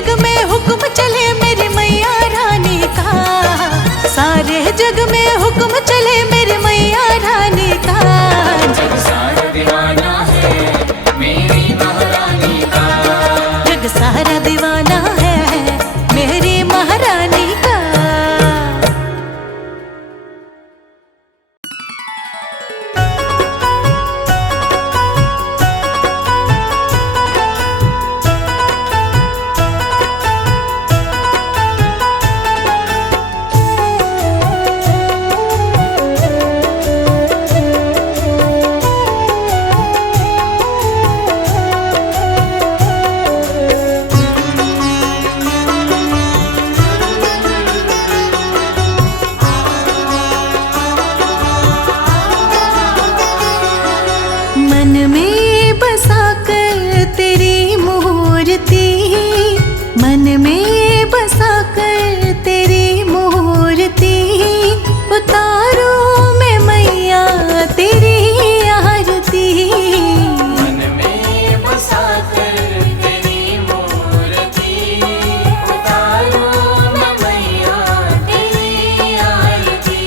जग में हुक्म चले मेरी मैया रानी का, सारे जग में हुक्म चले मेरी मैया रानी का। जग सारा दीवाना है मेरी महारानी का, जग सारा दीवाना है मेरी महारानी का। मन में बसा कर तेरी मूर्ति, मन में बसा कर तेरी मूर्ति, उतारो मैं मैया तेरी आरती। मन में बसा कर तेरी मूर्ति, उतारो मैं मैया तेरी आरती।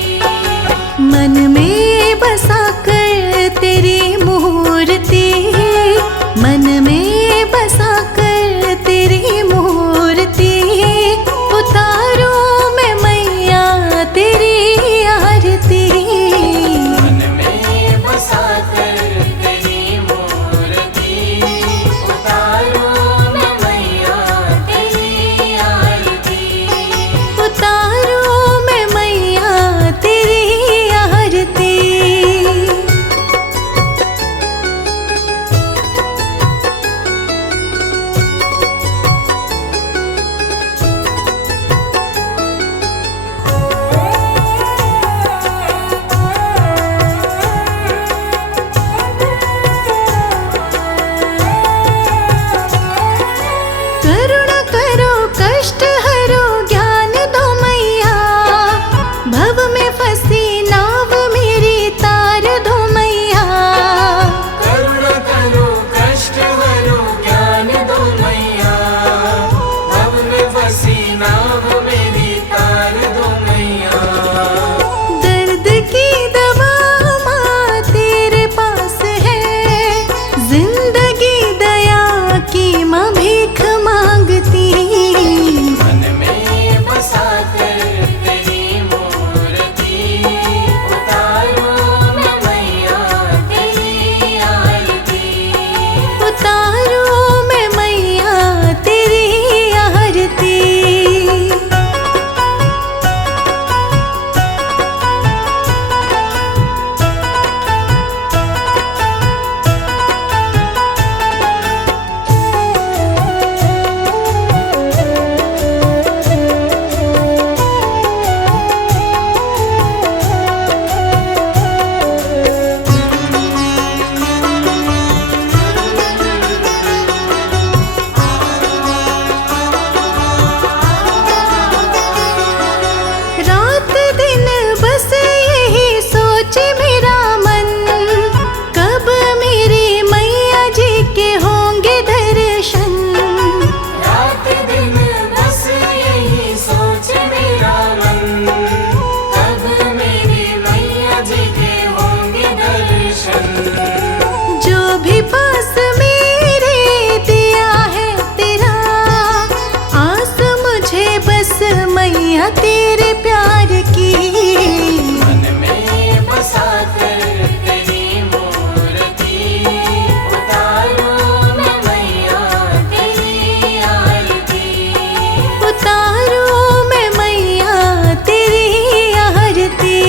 मन में बसा कर तेरी मूर्ति, मन में बसा कर तेरी मूर्ति, उतारो मैं मैया तेरी आरती। मन में बसा कर तेरी मूर्ति, उतारो मैं मैया तेरी आरती। उतारो मैं मैया तेरी आरती। करुणा करो कष्ट हरो ज्ञान दो मैया, भव में फंसी नाव मेरी तार दो मैया। करुणा करो कष्ट हरो ज्ञान दो मैया, भव में फंसी नाव मेरी तार दो मैया। दर्द की दवा माँ तेरे पास है, जिंदगी दया की माँ भीख मांगती। मन में बसा कर तेरी मूर्ति, उतारो मैं मैया तेरी आरती। उतारो मैं मैया तेरी आरती। रात दिन बस यही सोच मेरा मन, कब मेरी मैया जी के होंगे दर्शन। रात दिन बस यही सोच मेरा मन, कब मेरी मैया जी के होंगे दर्शन। जो भी पास मेरे दिया है तेरा, आस मुझे बस मैया तेरे प्यार की। मन में बसा कर तेरी मूर्ति, उतारो मैं मैया तेरी आरती। उतारो मैं मैया तेरी आरती।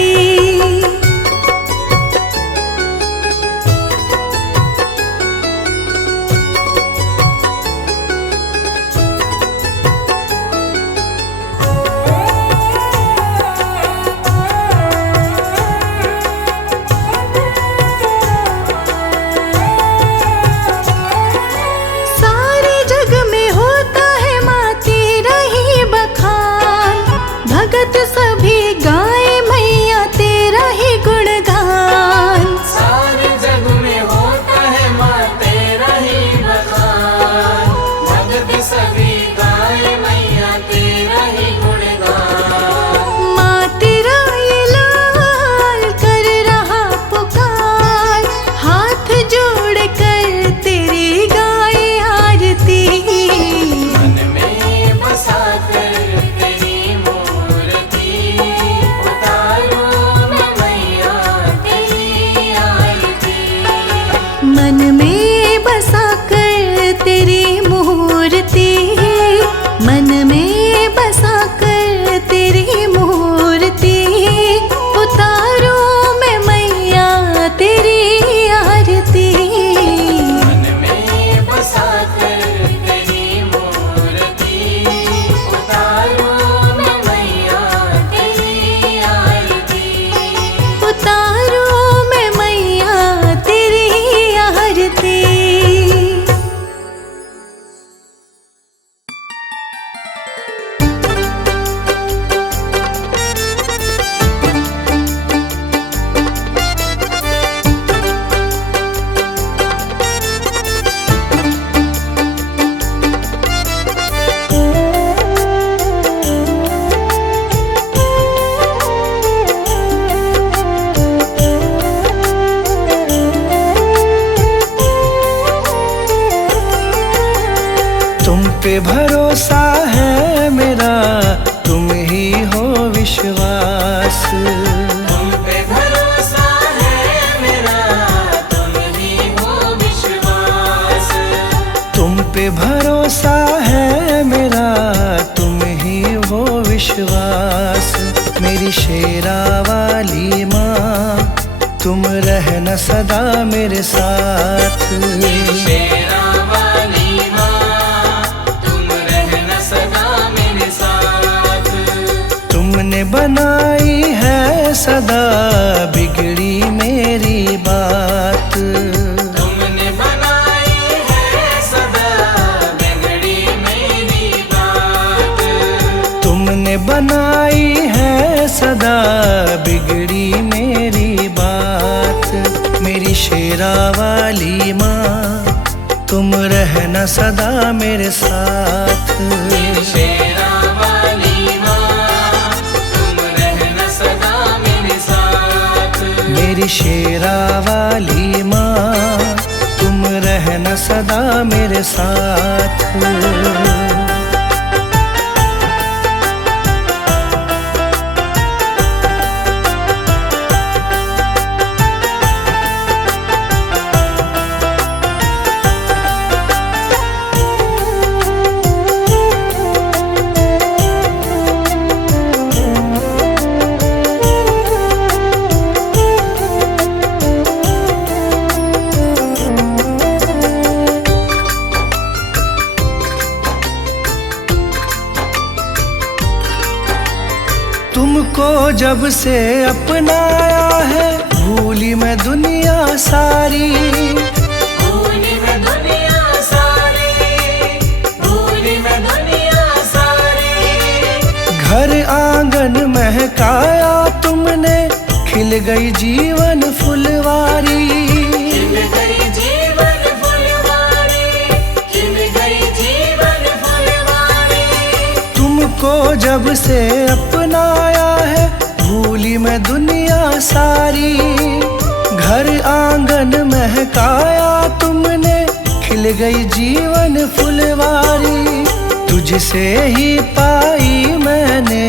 पे भरोसा है मेरा, तुम ही हो विश्वास। तुम पे भरोसा है मेरा, तुम ही हो विश्वास। तुम पे भरोसा है मेरा, तुम ही हो विश्वास। मेरी शेरा वाली माँ, तुम रहना सदा मेरे साथ। शेरा वाली माँ, तुम रहना सदा मेरे साथ। तुमने बनाई है सदा बिगड़ी मेरी बात। तुमने बनाई है सदा बिगड़ी मेरी बात। तुमने बनाई है सदा बिगड़ी मेरी बात। मेरी शेरा वाली माँ, तुम रहना सदा मेरे साथ। शेरा वाली माँ, तुम रहना सदा मेरे साथ। मेरी शेरा वाली माँ, तुम रहना सदा मेरे साथ। तुमको जब से अपनाया है, भूली मैं दुनिया सारी। भूली मैं दुनिया सारी, भूली मैं दुनिया सारी। घर आंगन महकाया तुमने, खिल गई जीवन फुलवारी। खिल गई जीवन फुलवारी, खिल गई जीवन फुलवारी। तुमको जब से अपनाया है, भूली मैं दुनिया सारी। घर आंगन महकाया तुमने, खिल गई जीवन फुलवारी। तुझसे ही पाई मैंने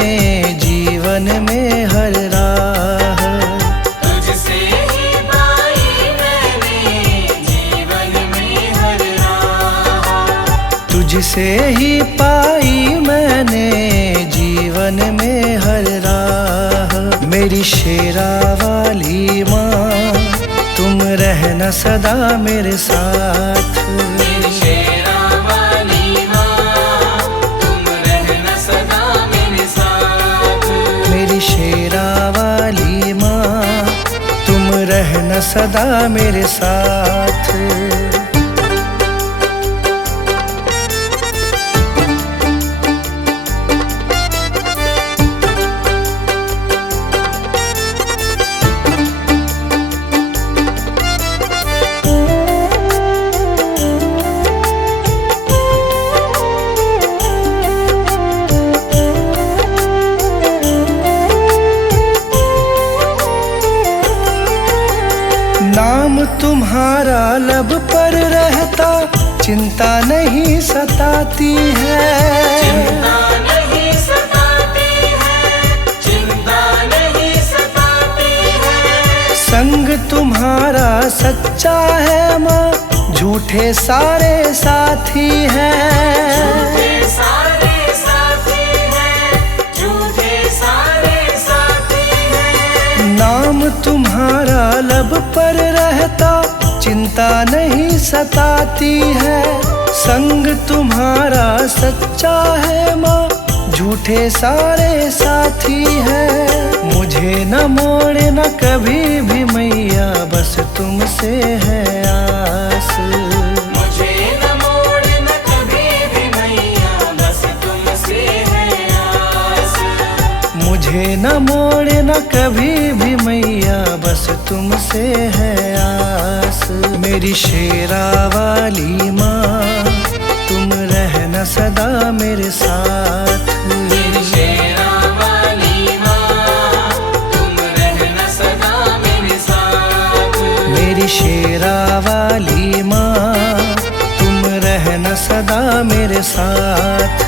जीवन में हर राह। तुझसे ही पाई मैंने जीवन में हर राह। तुझसे ही पाई मैंने जीवन में हर राह। मेरी शेरा वाली माँ, तुम रहना सदा मेरे साथ। मेरी शेरा वाली माँ, तुम रहना सदा मेरे साथ। मेरी शेरा वाली माँ, तुम रहना सदा मेरे साथ। नाम तुम्हारा लब पर रहता, चिंता नहीं सताती है। चिंता नहीं सताती है, चिंता नहीं सताती है। संग तुम्हारा सच्चा है माँ, झूठे सारे साथी हैं। झूठे सारे साथी हैं, झूठे सारे साथी हैं। नाम तुम्हारा लब पर रहता, चिंता नहीं सताती है। संग तुम्हारा सच्चा है माँ, झूठे सारे साथी हैं। मुझे न मोड़ना कभी भी मैया, बस तुमसे है आस। मुझे न मोड़ना कभी भी मैया, बस तुमसे है आस। मुझे न मोड़ना कभी भी मैया, बस तुमसे है आस। मेरी शेरा वाली माँ, तुम रहना सदा मेरे साथ। मेरी शेरा वाली माँ, तुम रहना सदा मेरे साथ। मेरी शेरा वाली माँ, तुम रहना सदा मेरे साथ।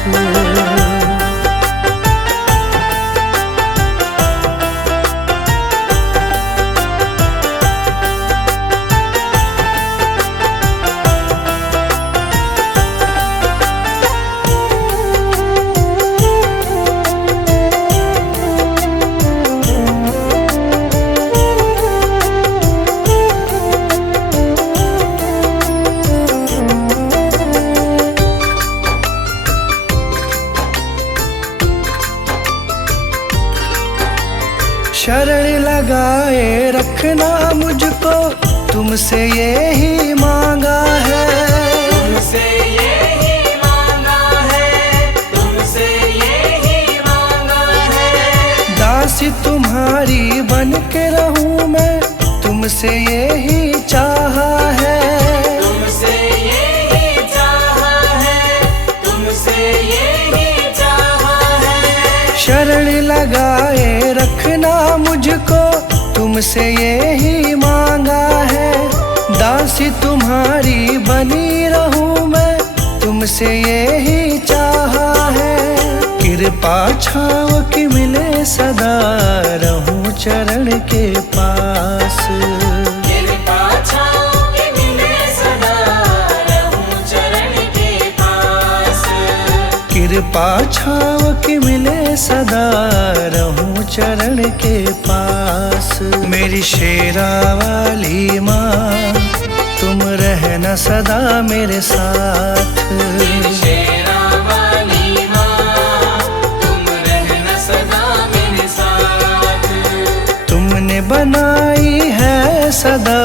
शरण लगाए रखना मुझको, तुमसे यही मांगा है। तुमसे यही मांगा है, तुमसे यही मांगा है। दासी तुम्हारी बन के रहूं मैं, तुमसे यही चाहा है। तुमसे यही चाहा है, तुमसे यही चाहा है। शरण लगाए रखना मुझको, तुमसे यही मांगा है। दासी तुम्हारी बनी रहूं मैं, तुमसे यही चाहा है। कृपा छाँव की मिले सदा, रहूं चरण के पास। कृपा छाँव की मिले सदा, रहूं चरण के पास। कृपा छाँव की मिले सदा, रहूं चरण के पास। मेरी शेरा वाली माँ, तुम रहना सदा मेरे साथ। मेरी शेरा वाली माँ, तुम रहना सदा मेरे साथ। तुमने बनाई है सदा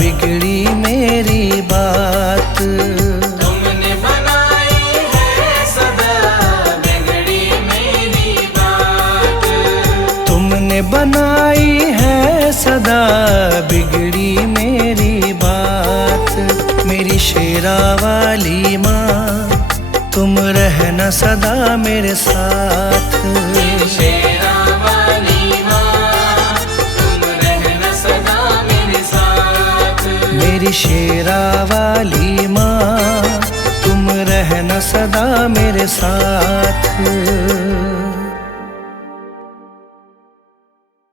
बिगड़ी मेरी बात। तुमने बनाई है सदा बिगड़ी मेरी बात। तुमने बनाई है सदा बिगड़ी मेरी बात। मेरी शेरा वाली माँ, तुम रहना सदा मेरे साथ। मेरी शेरा वाली माँ, तुम रहना सदा मेरे साथ। मेरी शेरा वाली माँ, तुम रहना सदा मेरे साथ।